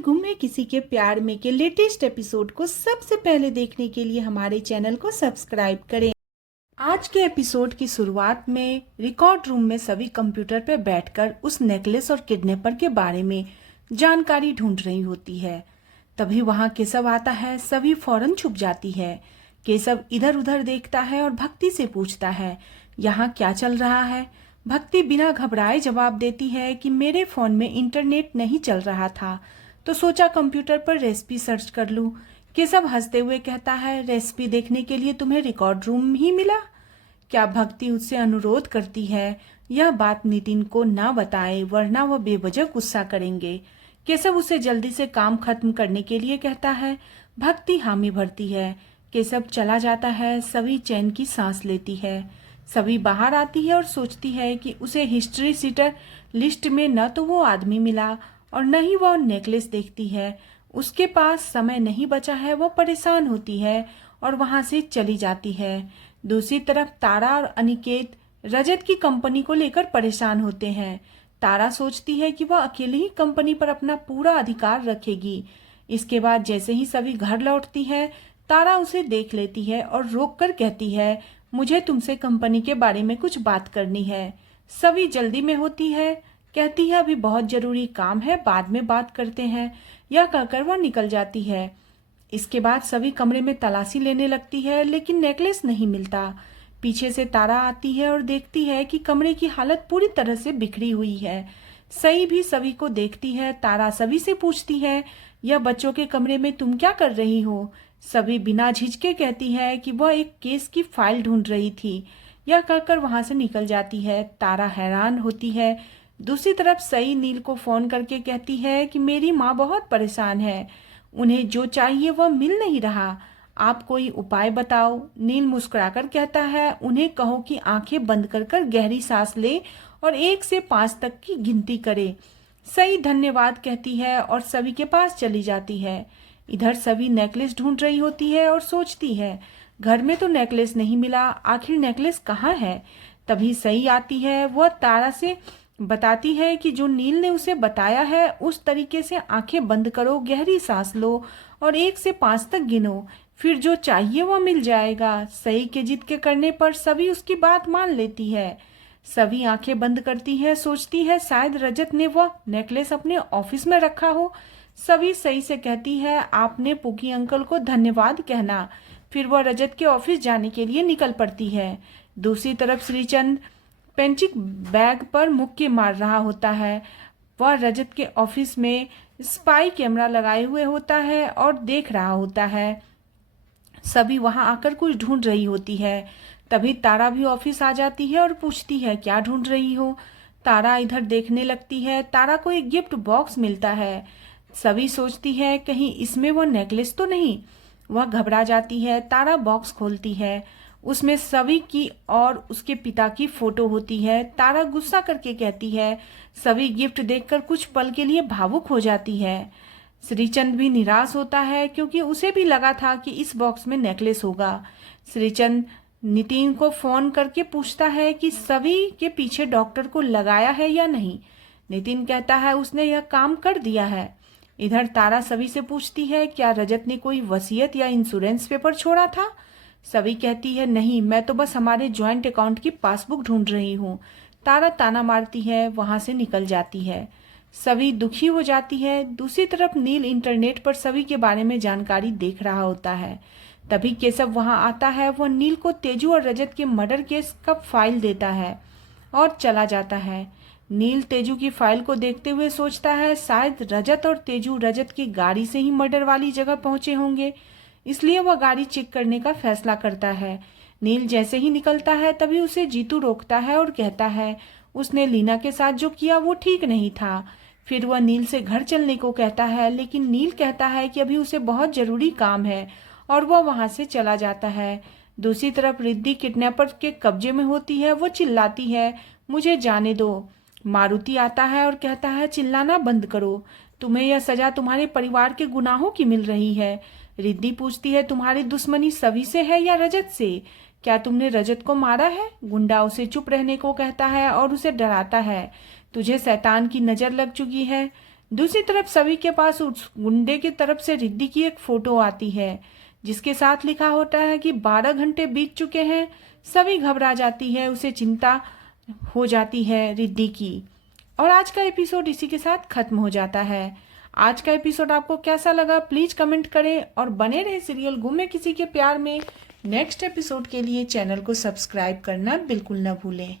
गुम है किसी के प्यार में के लेटेस्ट एपिसोड को सबसे पहले देखने के लिए हमारे चैनल को सब्सक्राइब करें। आज के एपिसोड की शुरुआत में रिकॉर्ड रूम में सभी कंप्यूटर पर बैठकर उस नेकलेस और किडनैपर के बारे में जानकारी ढूंढ रही होती है। तभी वहां केशव आता है। सभी फौरन छुप जाती है। केशव इधर उधर देखता है और भक्ति से पूछता है, यहाँ क्या चल रहा है। भक्ति बिना घबराए जवाब देती है कि मेरे फोन में इंटरनेट नहीं चल रहा था, तो सोचा कंप्यूटर पर रेसिपी सर्च कर लूं। केशव हंसते हुए कहता है, रेसिपी देखने के लिए तुम्हें रिकॉर्ड रूम ही मिला क्या? भक्ति उससे अनुरोध करती है यह बात नितिन को ना बताए, वरना वह बेवजह गुस्सा करेंगे। केशव उसे जल्दी से काम खत्म करने के लिए कहता है। भक्ति हामी भरती है। केशव चला जाता है। सभी चैन की सांस लेती है। सभी बाहर आती है और सोचती है कि उसे हिस्ट्री सीटर लिस्ट में न तो वो आदमी मिला और न ही वह नेकलेस देखती है। उसके पास समय नहीं बचा है। वह परेशान होती है और वहां से चली जाती है। दूसरी तरफ तारा और अनिकेत रजत की कंपनी को लेकर परेशान होते हैं। तारा सोचती है कि वह अकेले ही कंपनी पर अपना पूरा अधिकार रखेगी। इसके बाद जैसे ही सभी घर लौटती है, तारा उसे देख लेती है और रोककर कहती है, मुझे तुमसे कंपनी के बारे में कुछ बात करनी है। सभी जल्दी में होती है। कहती है अभी बहुत जरूरी काम है, बाद में बात करते हैं। यह कहकर वह निकल जाती है। इसके बाद सभी कमरे में तलाशी लेने लगती है, लेकिन नेकलेस नहीं मिलता। पीछे से तारा आती है और देखती है कि कमरे की हालत पूरी तरह से बिखरी हुई है। सई भी सभी को देखती है। तारा सभी से पूछती है, यह बच्चों के कमरे में तुम क्या कर रही हो? सभी बिना झिझके कहती है कि वह एक केस की फाइल ढूंढ रही थी। यह कहकर वहां से निकल जाती है। तारा हैरान होती है। दूसरी तरफ सई नील को फोन करके कहती है कि मेरी माँ बहुत परेशान है, उन्हें जो चाहिए वह मिल नहीं रहा, आप कोई उपाय बताओ। नील मुस्कुराकर कहता है, उन्हें कहो कि आंखें बंद कर कर गहरी सांस ले और 1 से 5 तक की गिनती करे। सई धन्यवाद कहती है और सभी के पास चली जाती है। इधर सभी नेकलेस ढूंढ रही होती है और सोचती है, घर में तो नेकलेस नहीं मिला, आखिर नेकलेस कहाँ है। तभी सई आती है। वह तारा से बताती है कि जो नील ने उसे बताया है उस तरीके से आंखें बंद करो, गहरी सांस लो और 1 से 5 तक गिनो, फिर जो चाहिए वह मिल जाएगा। सई के जिद के करने पर सभी उसकी बात मान लेती है। सभी आंखें बंद करती है। सोचती है शायद रजत ने वह नेकलेस अपने ऑफिस में रखा हो। सभी सई से कहती है, आपने पुकी अंकल को धन्यवाद कहना। फिर वह रजत के ऑफिस जाने के लिए निकल पड़ती है। दूसरी तरफ श्रीचंद पेंचिक बैग पर मुक्के मार रहा होता है। वह रजत के ऑफिस में स्पाई कैमरा लगाए हुए होता है और देख रहा होता है। सभी वहां आकर कुछ ढूंढ रही होती है। तभी तारा भी ऑफिस आ जाती है और पूछती है, क्या ढूंढ रही हो? तारा इधर देखने लगती है। तारा को एक गिफ्ट बॉक्स मिलता है। सभी सोचती है कहीं इसमें वो नेकलेस तो नहीं। वह घबरा जाती है। तारा बॉक्स खोलती है। उसमें सभी की और उसके पिता की फोटो होती है। तारा गुस्सा करके कहती है। सभी गिफ्ट देखकर कुछ पल के लिए भावुक हो जाती है। श्रीचंद भी निराश होता है क्योंकि उसे भी लगा था कि इस बॉक्स में नेकलेस होगा। श्रीचंद नितिन को फोन करके पूछता है कि सभी के पीछे डॉक्टर को लगाया है या नहीं। नितिन कहता है उसने यह काम कर दिया है। इधर तारा सभी से पूछती है, क्या रजत ने कोई वसीयत या इंश्योरेंस पेपर छोड़ा था? सभी कहती है, नहीं, मैं तो बस हमारे ज्वाइंट अकाउंट की पासबुक ढूंढ रही हूँ। तारा ताना मारती है, वहां से निकल जाती है। सभी दुखी हो जाती है। दूसरी तरफ नील इंटरनेट पर सभी के बारे में जानकारी देख रहा होता है। तभी केशव वहां आता है। वह नील को तेजू और रजत के मर्डर केस का फाइल देता है और चला जाता है। नील तेजू की फाइल को देखते हुए सोचता है, शायद रजत और तेजू रजत की गाड़ी से ही मर्डर वाली जगह पहुंचे होंगे, इसलिए वह गाड़ी चेक करने का फैसला करता है। नील जैसे ही निकलता है तभी उसे जीतू रोकता है और कहता है, उसने लीना के साथ जो किया वो ठीक नहीं था। फिर वह नील से घर चलने को कहता है, लेकिन नील कहता है कि अभी उसे बहुत जरूरी काम है और वह वहां से चला जाता है। दूसरी तरफ रिद्धि किडनैपर के कब्जे में होती है। वो चिल्लाती है, मुझे जाने दो। मारुति आता है और कहता है, चिल्लाना बंद करो, तुम्हें यह सजा तुम्हारे परिवार के गुनाहों की मिल रही है। रिद्धि पूछती है, तुम्हारी दुश्मनी सभी से है या रजत से? क्या तुमने रजत को मारा है? गुंडा उसे चुप रहने को कहता है और उसे डराता है, तुझे शैतान की नजर लग चुकी है। दूसरी तरफ सभी के पास उस गुंडे की तरफ से रिद्धि की एक फोटो आती है जिसके साथ लिखा होता है कि 12 घंटे बीत चुके हैं। सभी घबरा जाती है, उसे चिंता हो जाती है रिद्धि की। और आज का एपिसोड इसी के साथ खत्म हो जाता है। आज का एपिसोड आपको कैसा लगा प्लीज कमेंट करें और बने रहे सीरियल गुम है किसी के प्यार में। नेक्स्ट एपिसोड के लिए चैनल को सब्सक्राइब करना बिल्कुल न भूलें।